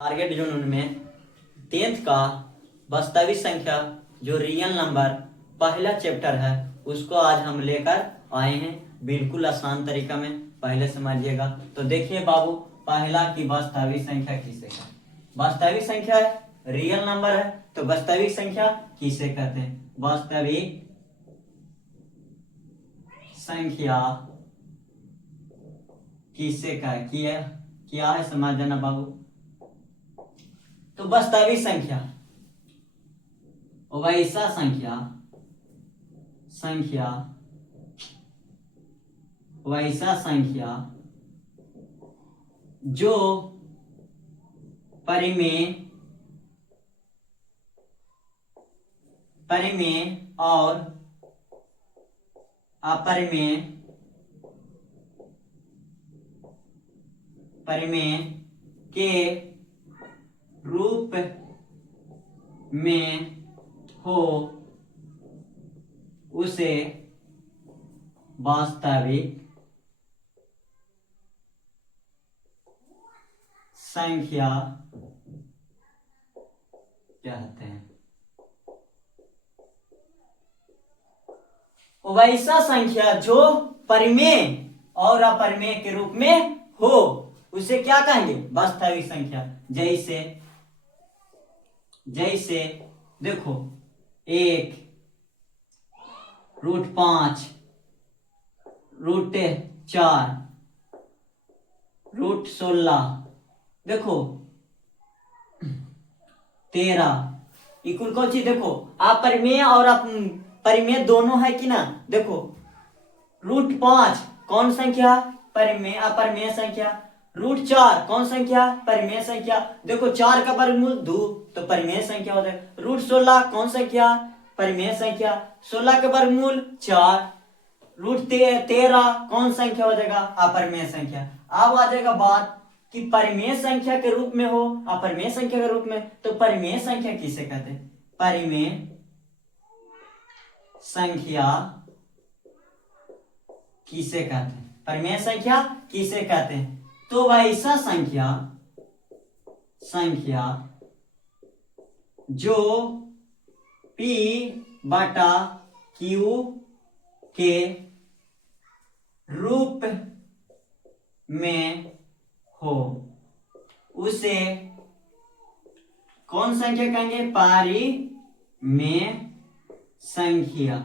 Target जून में 10th का वास्तविक संख्या जो रियल नंबर पहला चैप्टर है उसको आज हम लेकर आए हैं बिल्कुल आसान तरीका में। पहले समझिएगा। तो देखिए बाबू, पहला की वास्तविक संख्या किसे कहते हैं। वास्तविक संख्या है, रियल नंबर है, तो वास्तविक संख्या किसे कहते हैं। वास्तविक संख्या किसे क्या है समझ जाना बाबू। तो वास्तविक संख्या वैसा वैसा संख्या जो परिमेय और अपरिमेय के रूप में हो उसे वास्तविक संख्या कहते हैं। वैसा संख्या जो परिमेय और अपरिमेय के रूप में हो उसे क्या कहेंगे, वास्तविक संख्या। जैसे देखो 1, √5, √4, √16, देखो 13 इक्वल कौन चीज, देखो अपरिमेय और परिमेय दोनों है कि ना। देखो √5 कौन संख्या, परिमेय अपरिमेय संख्या। √4 कौन संख्या, परिमेय संख्या। देखो 4 का वर्गमूल 2 तो परिमेय संख्या हो जाएगा। √16 कौन संख्या, परिमेय संख्या। 16 का वर्गमूल 4। √13 कौन संख्या हो जाएगा, अपरिमेय संख्या। अब आ जाएगा बात कि परिमेय संख्या के रूप में हो अपरिमेय संख्या के रूप में, तो परिमेय संख्या किसे कहते हैं। परिमेय संख्या किसे कहते हैं, परिमेय संख्या किसे कहते हैं। तो वैसा संख्या जो P/Q के रूप में हो उसे कौन संख्या कहेंगे, परिमेय संख्या।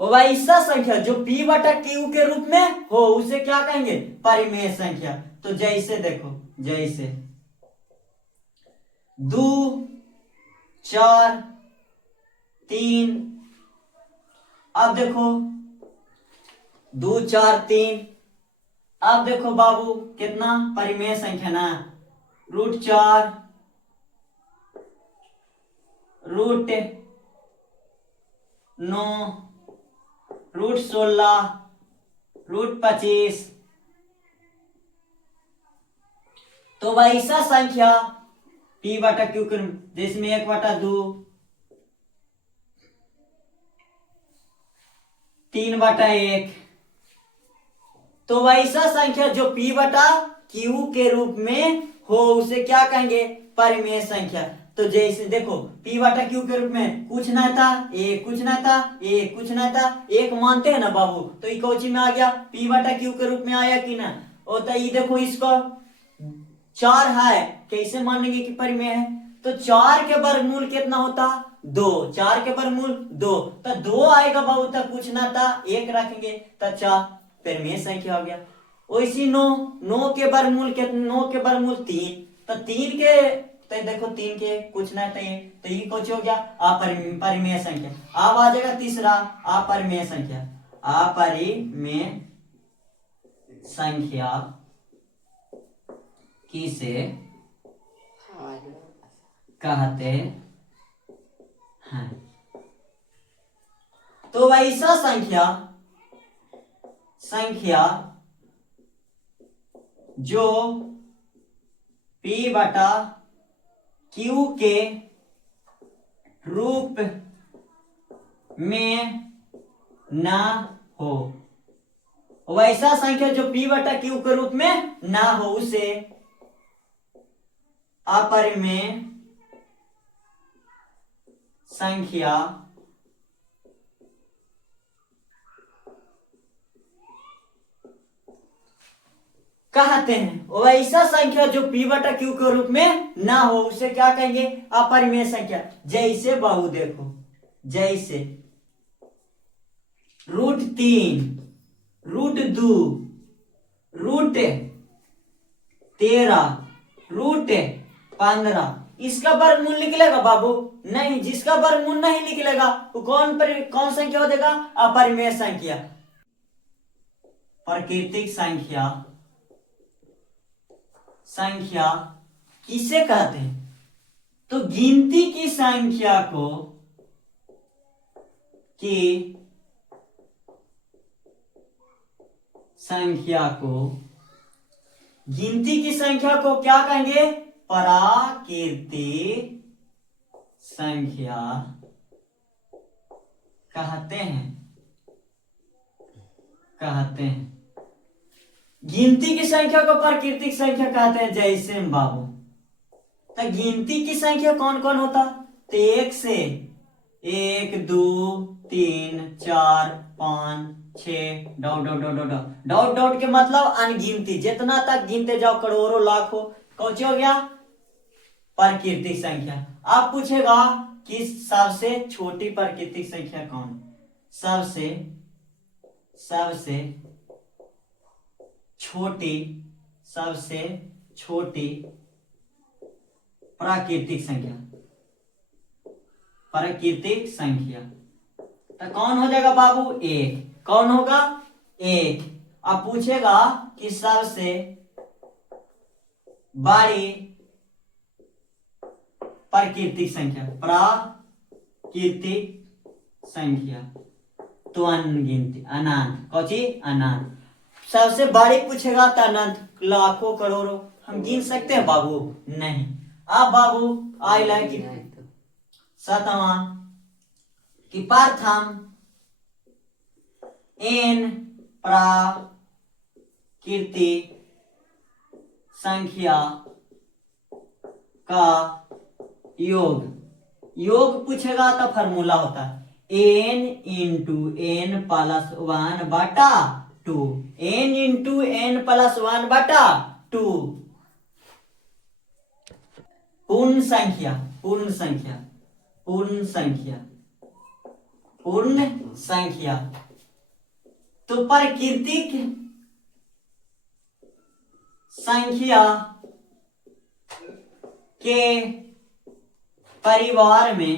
वैसा संख्या जो P/Q के रूप में हो उसे क्या कहेंगे, परिमेय संख्या। तो जैसे देखो 2, 4, 3, अब देखो 2, 4, 3, अब देखो बाबू कितना परिमेय संख्या ना। √4, √9, √16, √25। तो वैसा संख्या P/Q के जिसमें 1/2, 3/1, तो वैसा संख्या जो P/Q के रूप में हो उसे क्या कहेंगे, परिमेय संख्या। तो जैसे देखो P/Q के रूप में कुछ ना था, एक कुछ ना था, एक कुछ ना था, एक मानते हैं ना बाबू, तो ये कौची में आ गया, P/Q के रूप में आया कि ना। और तो ये देखो इसको 4 है, कैसे मानेंगे कि परिमेय है। तो 4 के वर्गमूल कितना होता, 2। 4 के वर्गमूल 2, तो 2 आएगा बाबू, तक कुछ ना था, 1 रखेंगे तो 4 परिमेय संख्या हो गया। वैसी 9 के वर्गमूल कितना, 9 के वर्गमूल 3, तो 3 के तो देखो 3 के कुछ ना था, तो ये कुछ हो गया अपरिमेय संख्या। अब आ जाएगा तीसरा अपरिमेय संख्या। अपरिमेय संख्या किसे कहते हैं। तो वैसा संख्या जो P/Q के रूप में ना हो वैसा संख्या जो p बटा q के रूप में ना हो उसे अपरिमेय संख्या कहते हैं। वैसा संख्या जो p बटा q के रूप में ना हो उसे क्या कहेंगे? अपरिमेय संख्या। जैसे बाबू देखो, जैसे √3, √2, √13, √15 इसका वर्गमूल निकलेगा बाबू? नहीं। जिसका वर्गमूल नहीं निकलेगा वो कौन संख्या हो देगा? अपरिमेय संख्या। प्राकृतिक संख्या किसे कहते हैं? तो गिनती की संख्या को गिनती की संख्या को क्या कहेंगे? प्राकृतिक संख्या कहते हैं। गिनती की संख्या को प्राकृतिक संख्या कहते हैं। जैसे बाबू तो गिनती की संख्या कौन कौन होता? तो 1 से 1 2 3 4 5 6 dot dot dot dot dot dot के मतलब अनगिनती, जितना तक गिनते जाओ करोड़ों लाखों। कौन सी हो गया? प्राकृतिक संख्या। अब पूछेगा कि सबसे छोटी प्राकृतिक संख्या कौन है? सबसे छोटी प्राकृतिक संख्या तो कौन हो जाएगा बाबू? 1। कौन होगा? 1। अब पूछेगा कि सबसे बड़ी प्राकृतिक संख्या तो अनंत। कौची? अनंत। सबसे बड़ी पूछेगा तो अनंत, लाखों करोड़ों। हम गिन सकते हैं बाबू? नहीं। अब बाबू आइला कि 7वां कि प्रथम n प्राकृतिक संख्या का योग पूछेगा तो फॉर्मूला होता है n इंटू n प्लस 1 बटा 2। n इंटू n प्लस 1 बटा 2 पूर्ण संख्या। तो प्राकृतिक संख्या के परिवार में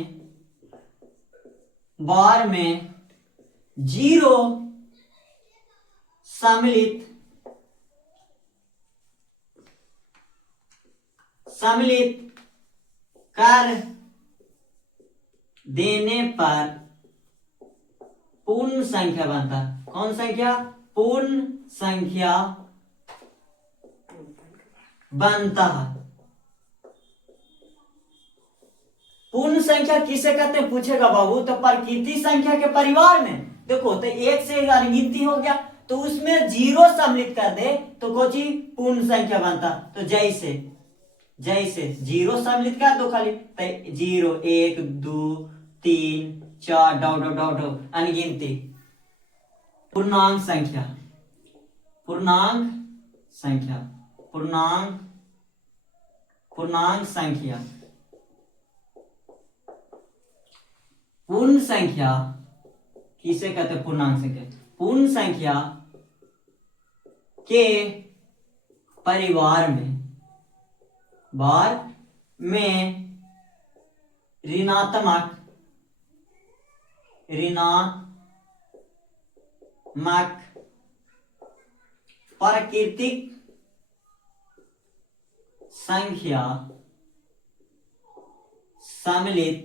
0 सम्मिलित कर देने पर पूर्ण संख्या बनता है। कौन संख्या? पूर्ण संख्या बनता है। पूर्ण संख्या किसे कहते हैं पूछेगा बाबू? तो प्राकृतिक संख्या के परिवार में देखो तो 1 से अनगिनती हो गया तो उसमें 0 सम्मिलित कर दे तो कोची पूर्ण संख्या बनता। तो जैसे 0 सम्मिलित कर दो खाली तो 0 1 2 3 4 डॉट डॉट डॉट अनगिनती। पूर्णांक संख्या पूर्ण संख्या किसे कहते हैं? पूर्णांक संख्या। पूर्ण संख्या के परिवार में ऋणात्मक प्राकृतिक संख्या सम्मिलित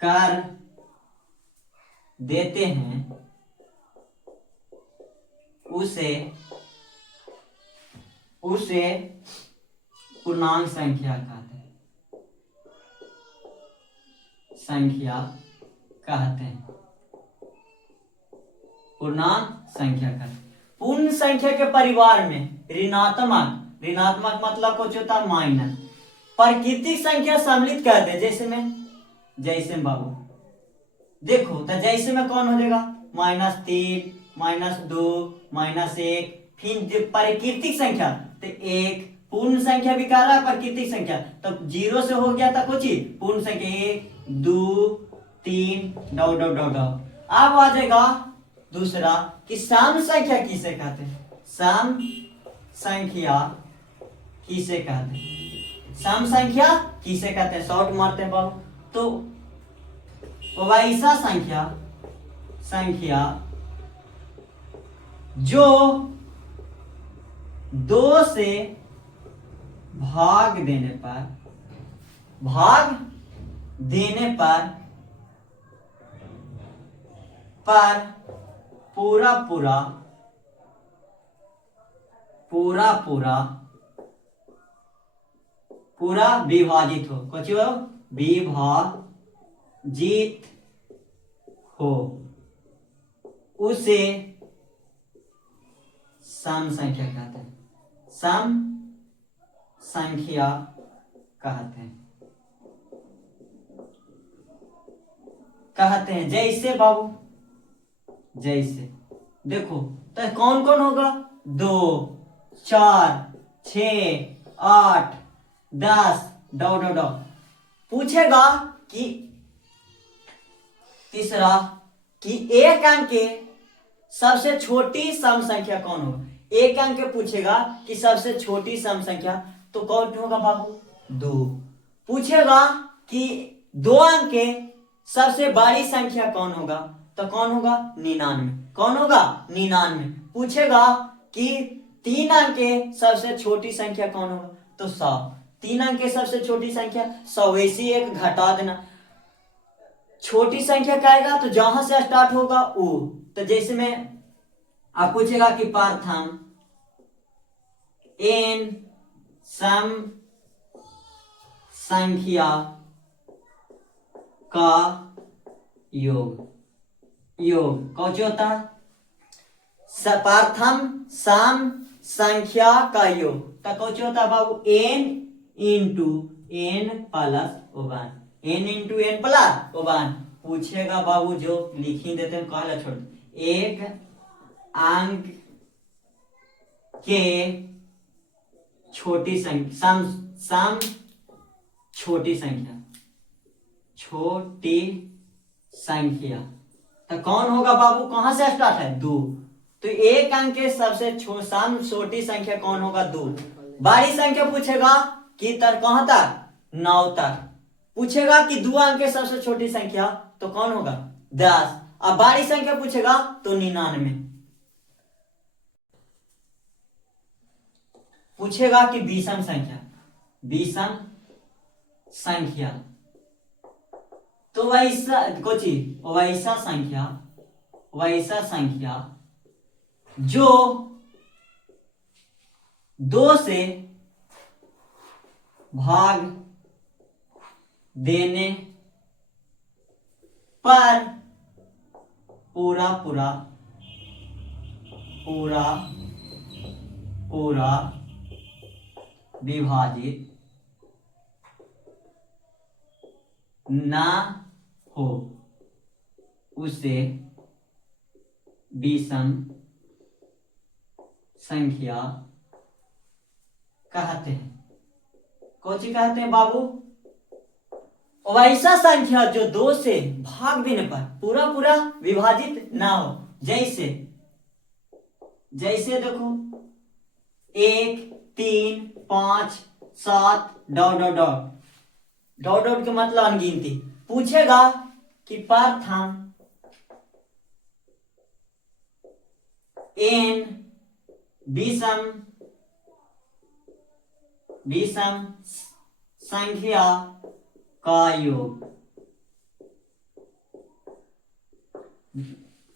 कर देते हैं उसे पूर्णांक संख्या कहते हैं। संख्या कहते हैं। पूर्णांक संख्या कहते हैं। पूर्ण संख्या के परिवार में ऋणात्मक, ऋणात्मक मतलब कुछ होता है माइनस, प्राकृतिक संख्या सम्मिलित कहते हैं। जैसे में बाबू देखो तो जैसे में कौन हो जाएगा, -3, -2, -1, फिर प्राकृतिक संख्या तो एक, पूर्ण संख्या भी कह रहा है प्राकृतिक संख्या, तो 0 से हो गया था कुछ ही पूर्ण संख्या 1, 2, 3 डॉट डॉट डॉट डॉट। अब आ जाएगा दूसरा कि सम संख्या किसे कहते हैं। सम संख्या किसे कहते हैं, सम संख्या किसे कहते हैं, शॉर्ट मारते हैं बाबू। तो वैसा संख्या जो 2 से भाग देने पर पूरा विभाजित हो, कुछ हो विभाजित हो, उसे सम संख्या कहते हैं। सम संख्या कहते हैं। जैसे बाबू, जैसे देखो तो कौन कौन होगा, 2, 4, 6, 8, 10 डॉट डॉट डॉट। पूछेगा कि तीसरा कि एक अंक के सबसे छोटी सम संख्या कौन होगा। एक अंक पूछेगा कि सबसे छोटी सम संख्या, तो कौन होगा बाबू, 2। पूछेगा कि 2 अंक के सबसे बड़ी संख्या कौन होगा, तो कौन होगा, 99। कौन होगा, 99। पूछेगा कि 3 अंक के सबसे छोटी संख्या कौन होगा, तो 100। 3 अंक के सबसे छोटी संख्या 100, वैसी एक घटा देना। छोटी संख्या कहेगा तो जहां से स्टार्ट होगा वो, तो जैसे में आप पूछेगा कि प्रथम n सम संख्या का योग कौन होता है, प्रथम सम संख्या का योग, तो कौन होता है बाबू, n into n plus 1, n into n plus 1। पूछेगा बाबू जो लिख ही देते हैं, कहला छोड़, एक अंक के छोटी संख्या, सम छोटी संख्या, तो कौन होगा बाबू, कहां से स्टार्ट है, 2। तो एक अंक के सबसे सम छोटी संख्या कौन होगा, 2। बड़ी संख्या पूछेगा कि कहां तक, 9 तक। पूछेगा कि 2 अंक के सबसे छोटी संख्या, तो कौन होगा, 10। अब बड़ी संख्या पूछेगा तो 99। पूछेगा कि विषम संख्या, तो वैसा संख्या जो 2 से भाग देने पर पूरा विभाजित ना हो, उसे विषम संख्या कहते हैं। कौन सी कहते हैं बाबू, वैसा संख्या जो 2 से भाग देने पर पूरा विभाजित ना हो। जैसे देखो 1, 3, 5, 7 dot dot dot dot dot के मतलब अनगिनती। पूछेगा कि प्रथम n विषम संख्या का योग,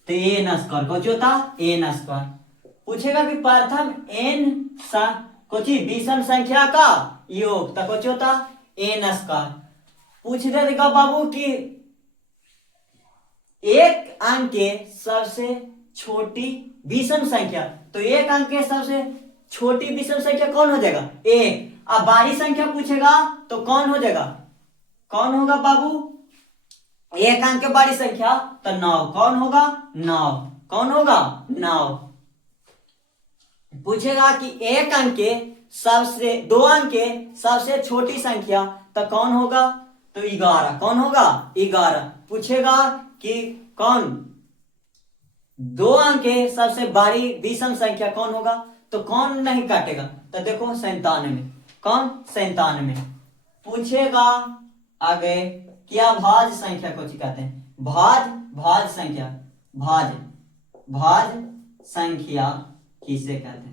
तो n स्क्वायर कुछ होता, n स्क्वायर। पूछेगा कि प्रथम n कुछ विषम संख्या का योग, तो कुछ होता n स्क्वायर। पूछ देगा बाबू कि एक अंक के सबसे छोटी विषम संख्या, तो एक अंक के सबसे छोटी विषम संख्या कौन हो जाएगा? एक। अब बड़ी संख्या पूछेगा तो कौन हो जाएगा? कौन होगा बाबू? एक अंक की बड़ी संख्या तो 9। कौन होगा? 9। कौन होगा? 9। पूछेगा कि एक अंक के सबसे, दो अंक के सबसे छोटी संख्या तो कौन होगा? तो 11। कौन होगा? 11। पूछेगा कि कौन दो अंक के सबसे बड़ी विषम संख्या कौन होगा? तो कौन नहीं काटेगा? तो देखो 97। कौन? 97। पूछेगा आगे क्या भाज्य संख्या को कहते हैं? भाज्य संख्या, भाज्य संख्या किसे कहते हैं?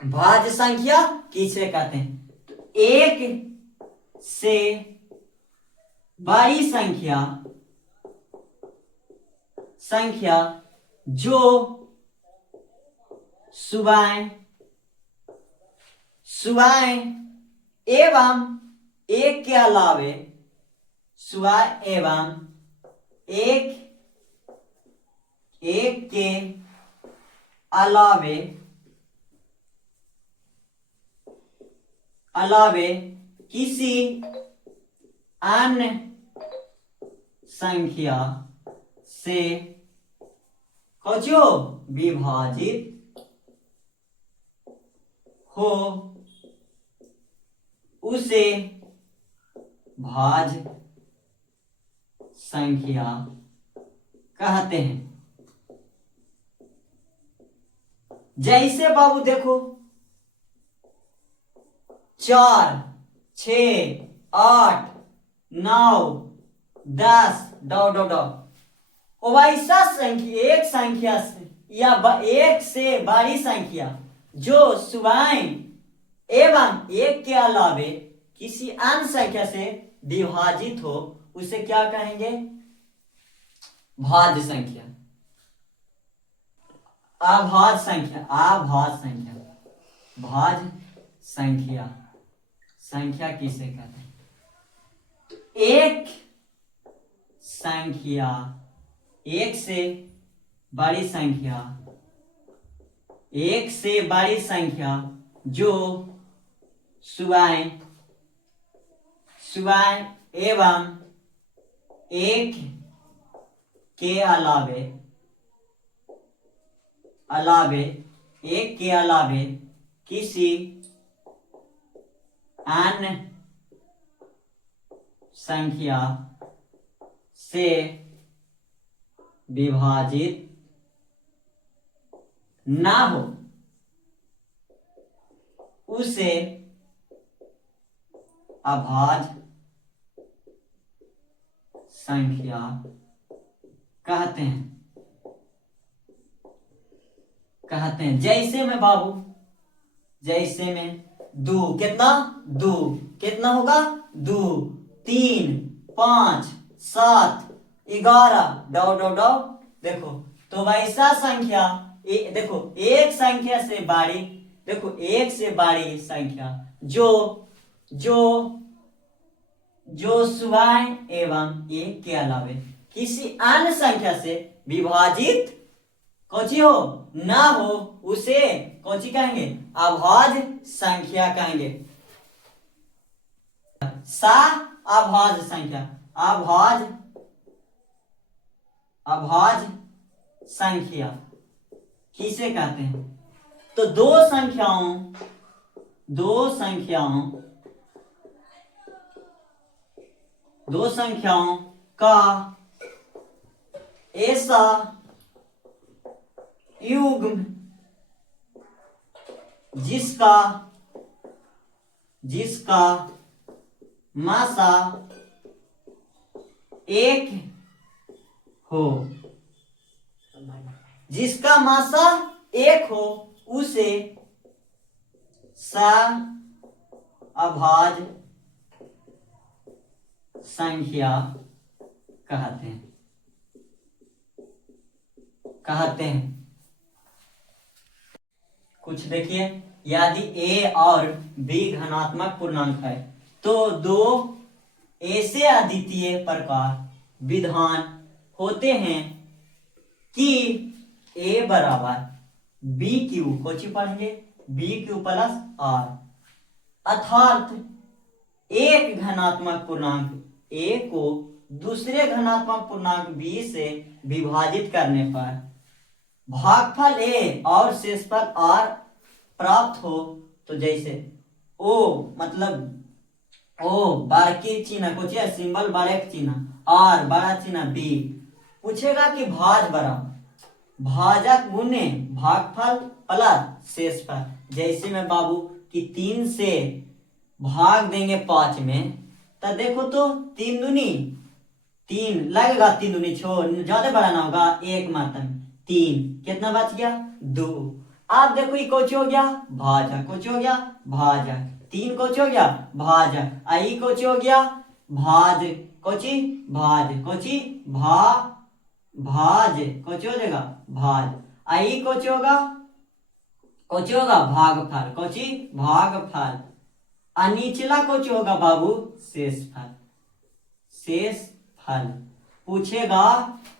भाज्य संख्या किसे कहते हैं? तो एक से बड़ी संख्या जो सुबाएं एवं एक के अलावे, सुबाएं एवं एक के अलावे किसी अन्य संख्या से जो विभाजित हो उसे भाज्य संख्या कहते हैं। जैसे बाबू देखो 4, 6, 8, 9, 10 वैसा संख्या, एक संख्या से या एक से बड़ी संख्या जो सुबाएं एवं एक के अलावे किसी अन्य संख्या से विभाजित हो उसे क्या कहेंगे? भाज्य संख्या। अभाज्य संख्या, भाज्य संख्या किसे कहते हैं? एक संख्या, एक से बड़ी संख्या जो सुबाएं एवं एक के अलावे किसी अन्य संख्या से विभाजित ना हो उसे अभाज्य संख्या कहते हैं। जैसे में बाबू, जैसे में 2, कितना होगा? 2, 3, 5, 7, 11 देखो। तो वैसा संख्या देखो एक संख्या से बड़ी, देखो एक से बड़ी संख्या जो सुबाएं एवं एक के अलावे किसी अन्य संख्या से विभाजित कौची हो ना हो उसे कौची कहेंगे? अभाज्य संख्या कहेंगे। अभाज्य संख्या, अभाज्य संख्या किसे कहते हैं? तो दो संख्याओं का ऐसा युग्म जिसका मासा एक हो, उसे अभाज्य संख्या कहते हैं। कुछ देखिए, यदि a और b धनात्मक पूर्णांक है तो 2 ऐसे अद्वितीय प्रकार विधान होते हैं कि ए बराबर बी क्यू कोची पढ़ेंगे बी क्यू प्लस आर, अर्थात एक धनात्मक पूर्णांक ए को दूसरे धनात्मक पूर्णांक बी से विभाजित करने पर भागफल ए और शेषफल आर प्राप्त हो। तो जैसे ओ मतलब ओ बारकी चिन्ह कुछ सिंबल बड़े चिन्ह आर बड़ा चिन्ह बी, पूछेगा कि भाज बराबर भाजक गुने भागफल प्लस शेषफल। जैसे में बाबू कि 3 से भाग देंगे 5 में, तो देखो तो 3 दूनी 3 लगेगा, 3 दूनी छोड़ ज्यादा बड़ा ना होगा, एक मात्रा 3 कितना बच गया 2। अब देखो ये कोच हो गया भाजक, कोच हो गया भाजक, 3 कोच हो गया भाजक, आई कोच हो गया भाज कोची भाज कोची भाज कोच हो जाएगा भाज, आई कोच होगा भागफल कोची भागफल, निचला कोच होगा बाबू शेषफल। पूछेगा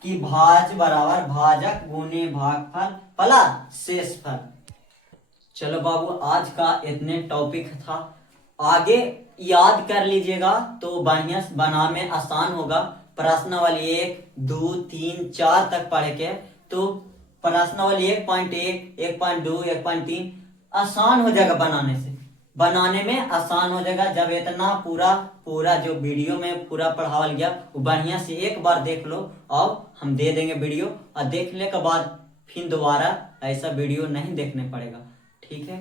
कि भाज बराबर भाजक गुने भागफल प्लस शेषफल। चलो बाबू आज का इतने टॉपिक था, आगे याद कर लीजिएगा तो बढ़िया बना में आसान होगा। प्रश्नावली 1, 2, 3, 4 तक पढ़ के तो प्रश्नावली 1.1, 1.2, 1.3 आसान हो जाएगा बनाने में आसान हो जाएगा। जब इतना पूरा जो वीडियो में पूरा पढ़ावल गया वो बढ़िया से एक बार देख लो, और हम दे देंगे वीडियो, और देखने के बाद फिर दोबारा ऐसा वीडियो नहीं देखने पड़ेगा। ठीक है।